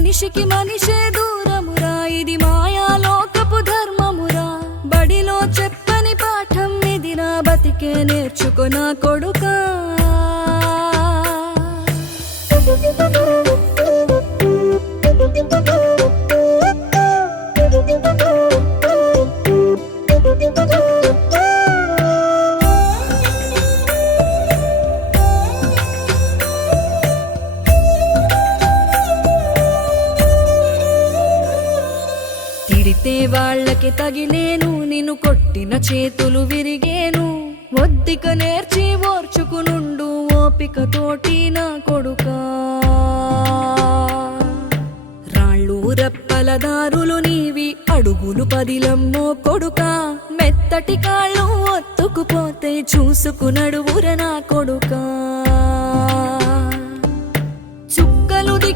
మనిషికి మనిషే దూరమురా, ఇది మాయాలోకపు ధర్మమురా. బడిలో చెప్పని పాఠం ఇది, నా బతికే నేర్చుకో నా కొడుకా. తిడితే వాళ్ళకి తగిలేను, నిన్ను కొట్టిన చేతులు విరిగేను. ఒద్దిక నేర్చి ఓర్చుకునుండు ఓపికతోటి నా కొడుకా. రాళ్ళు రప్పల దారులు నీవి, అడుగులు పదిలమ్మో కొడుకా. మెత్తటి కాళ్ళు ఒత్తుకుపోతే చూసుకునడువుర నా కొడుకా.